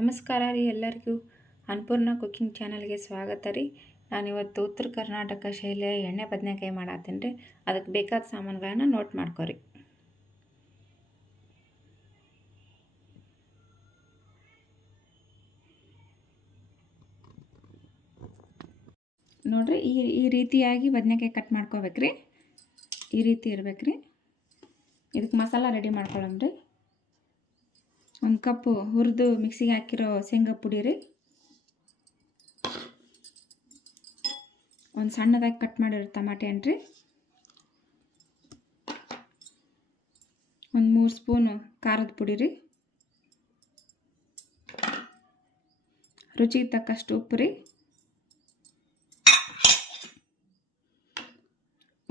ನಮಸ್ಕಾರ ರೀ ಎಲ್ಲರಿಗೂ ಅನ್ನಪೂರ್ಣ ಕುಕಿಂಗ್ ಚಾನಲ್ಗೆ ಸ್ವಾಗತ ರೀ. ನಾನಿವತ್ತು ಉತ್ತರ ಕರ್ನಾಟಕ ಶೈಲಿಯ ಎಣ್ಣೆ ಬದನೆಕಾಯಿ ಮಾಡತ್ತೀನಿ ರೀ. ಅದಕ್ಕೆ ಬೇಕಾದ ಸಾಮಾನುಗಳನ್ನ ನೋಟ್ ಮಾಡ್ಕೊರಿ. ನೋಡ್ರಿ ಈ ರೀತಿಯಾಗಿ ಬದನೆಕಾಯಿ ಕಟ್ ಮಾಡ್ಕೋಬೇಕ್ರಿ. ಈ ರೀತಿ ಇರಬೇಕ್ರಿ. ಇದಕ್ಕೆ ಮಸಾಲ ರೆಡಿ ಮಾಡ್ಕೊಳ್ಳೋಣ್ರಿ. 1 ಕಪ್ ಹುರಿದು ಮಿಕ್ಸಿಗೆ ಹಾಕಿರೋ ಶೇಂಗಾ ಪುಡಿ ರೀ, ಒಂದು ಸಣ್ಣದಾಗಿ ಕಟ್ ಮಾಡಿರೋ ಟಮಾಟೆ ಹಣ್ಣು ರೀ, ಒಂದು 3 ಸ್ಪೂನು ಖಾರದ ಪುಡಿ ರೀ, ರುಚಿಗೆ ತಕ್ಕಷ್ಟು ಉಪ್ಪು ರೀ,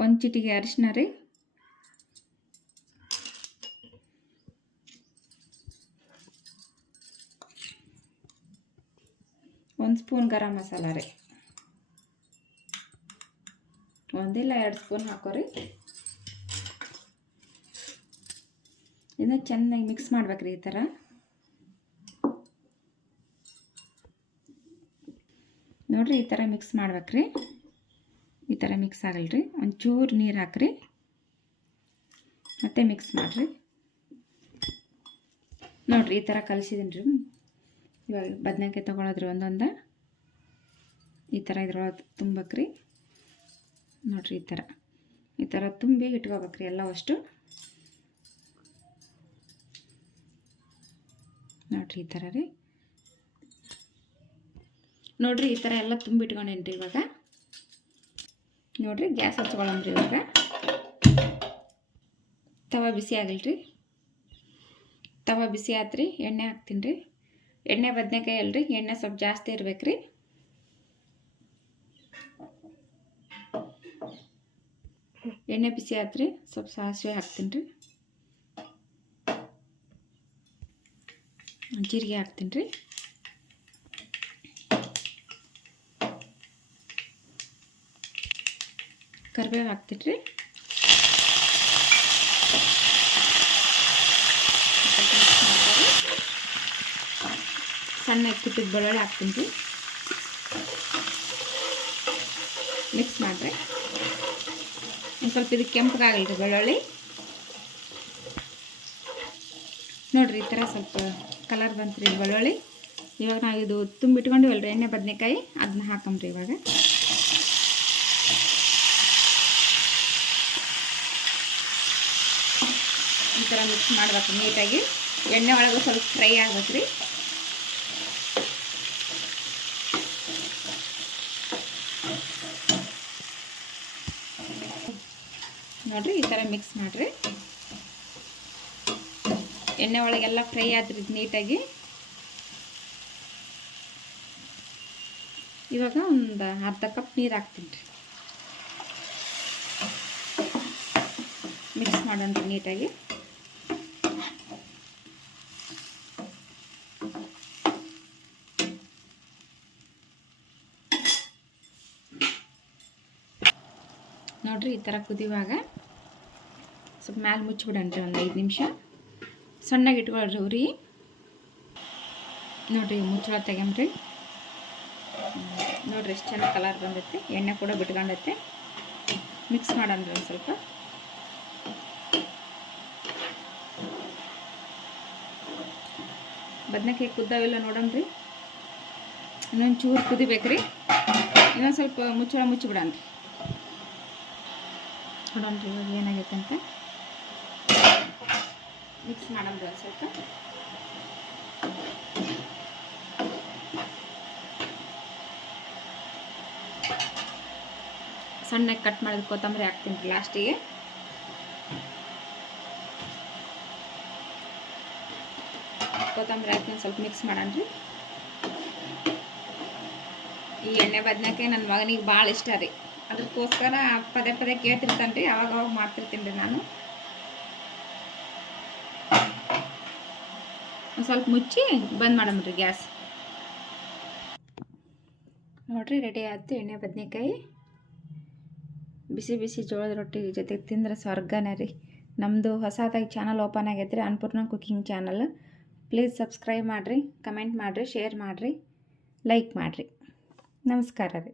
1 ಚಿಟಿಕೆ ಅರಿಶಿನ ರೀ, ಒಂದು ಸ್ಪೂನ್ ಗರಂ ಮಸಾಲ ರೀ, 1 ಇಲ್ಲ 2 ಸ್ಪೂನ್ ಹಾಕೋರಿ. ಇದನ್ನ ಚೆನ್ನಾಗಿ ಮಿಕ್ಸ್ ಮಾಡ್ಬೇಕ್ರಿ. ಈ ಥರ ನೋಡ್ರಿ, ಈ ಥರ ಮಿಕ್ಸ್ ಮಾಡ್ಬೇಕ್ರಿ. ಈ ಥರ ಮಿಕ್ಸ್ ಆಗಲ್ರಿ. ಒಂಚೂರು ನೀರು ಹಾಕ್ರಿ, ಮತ್ತೆ ಮಿಕ್ಸ್ ಮಾಡಿರಿ. ನೋಡ್ರಿ, ಈ ಥರ ಕಲಿಸಿದ್ದೀನಿ ರೀ. ಇವಾಗ ಬದನೆಕಾಯಿ ತೊಗೊಳೋದ್ರಿ ಒಂದೊಂದು ಈ ಥರ ಇದ್ರೊಳಗೆ ತುಂಬಕ್ರಿ. ನೋಡ್ರಿ, ಈ ಥರ ತುಂಬಿ ಇಟ್ಕೋಬೇಕ್ರಿ ಎಲ್ಲ ಅಷ್ಟು. ನೋಡ್ರಿ, ಈ ಥರ ರೀ. ನೋಡ್ರಿ, ಈ ಥರ ಎಲ್ಲ ತುಂಬಿ ಇಟ್ಕೊಂಡೇನ್ರಿ. ಇವಾಗ ನೋಡ್ರಿ, ಗ್ಯಾಸ್ ಹಚ್ಕೊಳ್ಳೋಣ್ರಿ. ಇವಾಗ ತವ ಬಿಸಿ ಆಗಲ್ರಿ. ತವ ಬಿಸಿ ಆತ್ರಿ. ಎಣ್ಣೆ ಹಾಕ್ತೀನಿ ರೀ. ಎಣ್ಣೆ ಬದನೆಕಾಯಿ ಅಲ್ರಿ, ಎಣ್ಣೆ ಸ್ವಲ್ಪ ಜಾಸ್ತಿ ಇರ್ಬೇಕ್ರಿ. ಎಣ್ಣೆ ಬಿಸಿ ಆತ್ರಿ. ಸ್ವಲ್ಪ ಸಾಸಿವೆ ಹಾಕ್ತೀನಿ ರೀ, ಜೀರಿಗೆ ಹಾಕ್ತೀನಿ ರೀ, ಕರಿಬೇವು ಹಾಕ್ತೀನಿ ರೀ, ಸಣ್ಣ ಕುಟ್ಟಿದ ಬೆಳ್ಳುಳ್ಳಿ ಹಾಕ್ತೀನಿ ರೀ. ಮಿಕ್ಸ್ ಮಾಡಿರಿ. ಒಂದು ಸ್ವಲ್ಪ ಇದಕ್ಕೆ ಕೆಂಪಗಾಗಲ್ರಿ ಬೆಳ್ಳುಳ್ಳಿ. ನೋಡಿರಿ, ಈ ಥರ ಸ್ವಲ್ಪ ಕಲರ್ ಬಂತು ರೀ ಬೆಳ್ಳುಳ್ಳಿ. ಇವಾಗ ನಾವು ಇದು ತುಂಬಿಟ್ಕೊಂಡಿವಲ್ರಿ ಎಣ್ಣೆ ಬದನೆಕಾಯಿ, ಅದನ್ನ ಹಾಕಂಬ್ರಿ. ಇವಾಗ ಈ ಥರ ಮಿಕ್ಸ್ ಮಾಡ್ಬೇಕು ನೀಟಾಗಿ. ಎಣ್ಣೆ ಒಳಗೆ ಸ್ವಲ್ಪ ಫ್ರೈ ಆಗ್ಬೇಕು ರೀ. ನೋಡ್ರಿ, ಈ ಥರ ಮಿಕ್ಸ್ ಮಾಡಿರಿ. ಎಣ್ಣೆ ಒಳಗೆಲ್ಲ ಫ್ರೈ ಆದ್ರಿ ನೀಟಾಗಿ. ಇವಾಗ ಒಂದು ಅರ್ಧ ಕಪ್ ನೀರು ಹಾಕ್ತೀನಿ ರೀ. ಮಿಕ್ಸ್ ಮಾಡೋಣ ನೀಟಾಗಿ. ನೋಡ್ರಿ, ಈ ಥರ ಕುದಿಯುವಾಗ ಸ್ವಲ್ಪ ಮ್ಯಾಲೆ ಮುಚ್ಚಿಬಿಡಣ್ರಿ. ಒಂದು 5 ನಿಮಿಷ ಸಣ್ಣಗೆ ಇಟ್ಕೊಳ್ರಿ ಉರಿ. ನೋಡ್ರಿ, ಮುಚ್ಚಳ ತೆಗೆಮ್ರಿ. ನೋಡ್ರಿ, ಎಷ್ಟು ಚೆನ್ನಾಗಿ ಕಲರ್ ಬಂದೈತೆ. ಎಣ್ಣೆ ಕೂಡ ಬಿಟ್ಕೊಂಡೈತೆ. ಮಿಕ್ಸ್ ಮಾಡೋಣ್ರಿ ಒಂದು ಸ್ವಲ್ಪ. ಬದನೆಕಾಯಿ ಕುದ್ದಾವೆಲ್ಲ ನೋಡೋಣ್ರಿ. ಇನ್ನೊಂದು ಚೂರು ಕುದಿಬೇಕ್ರಿ. ಇನ್ನೊಂದು ಸ್ವಲ್ಪ ಮುಚ್ಚಳ ಮುಚ್ಚಿಬಿಡಣ್ರಿ. ನೋಡೋಣ್ರಿ ಇವಾಗ ಏನಾಗೈತೆ ಅಂತ. ಮಿಕ್ಸ್ ಮಾಡೋಣ್ರಿ ಒಂದು ಸ್ವಲ್ಪ. ಸಣ್ಣಗೆ ಕಟ್ ಮಾಡಿದ ಕೊತ್ತಂಬರಿ ಹಾಕ್ತೀನಿ ಲಾಸ್ಟಿಗೆ. ಕೊತ್ತಂಬರಿ ಹಾಕಿ ಒಂದು ಸ್ವಲ್ಪ ಮಿಕ್ಸ್ ಮಾಡೋಣ್ರಿ. ಈ ಎಣ್ಣೆ ಬದನೆಕಾಯಿ ನನ್ನ ಮಗನಿಗೆ ಭಾಳ ಇಷ್ಟ ರೀ. ಅದಕ್ಕೋಸ್ಕರ ಪದೇ ಪದೇ ಕೇಳ್ತಿರ್ತಾನೆ ರೀ. ಅವಾಗ ಮಾಡ್ತಿರ್ತೀನಿ ರೀ ನಾನು. ಒಂದು ಸ್ವಲ್ಪ ಮುಚ್ಚಿ ಬಂದ್ ಮಾಡಮ್ರಿ ಗ್ಯಾಸ್. ನೋಡ್ರಿ, ರೆಡಿ ಆಯ್ತು ಎಣ್ಣೆ ಬದನೆಕಾಯಿ. ಬಿಸಿ ಬಿಸಿ ಜೋಳದ ರೊಟ್ಟಿ ಜೊತೆಗೆ ತಿಂದ್ರೆ ಸ್ವರ್ಗನೇ ರೀ. ನಮ್ಮದು ಹೊಸದಾಗಿ ಚಾನಲ್ ಓಪನ್ ಆಗೈತೆ ರೀ, Annapurna cooking channel. Please subscribe ಮಾಡಿರಿ, ಕಮೆಂಟ್ ಮಾಡಿರಿ, ಶೇರ್ ಮಾಡಿರಿ, ಲೈಕ್ ಮಾಡಿರಿ. ನಮಸ್ಕಾರ ರೀ.